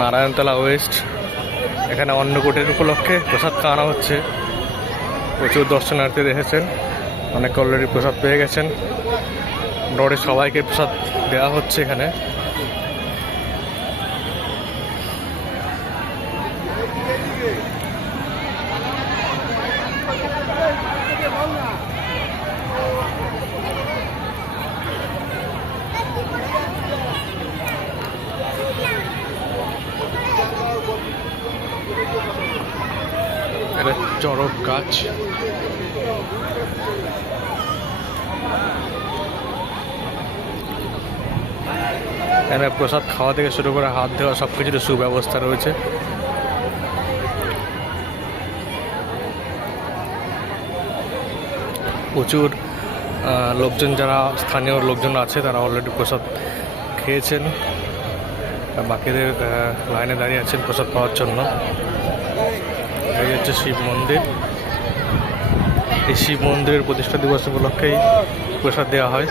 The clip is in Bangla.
নারায়ণতলা ওয়েস্ট, এখানে অন্নকূটের উপলক্ষে প্রসাদ খাওয়ানো হচ্ছে। প্রচুর দর্শনার্থী এসেছেন, অনেকে অলরেডি প্রসাদ পেয়ে গেছেন। মোটামুটি সবাইকে প্রসাদ দেওয়া হচ্ছে এখানে। এটা চড়ক গাছ। এখানে প্রসাদ খাওয়া থেকে শুরু করে হাত দেওয়া সব কিছুর সুব্যবস্থা রয়েছে। প্রচুর লোকজন, যারা স্থানীয় লোকজন আছে তারা অলরেডি প্রসাদ খেয়েছেন, বাকিদের লাইনে দাঁড়িয়ে আছেন প্রসাদ পাওয়ার জন্য। এই হচ্ছে শিব মন্দির। এই শিব মন্দিরের প্রতিষ্ঠা দিবস উপলক্ষেই প্রসাদ দেওয়া হয়।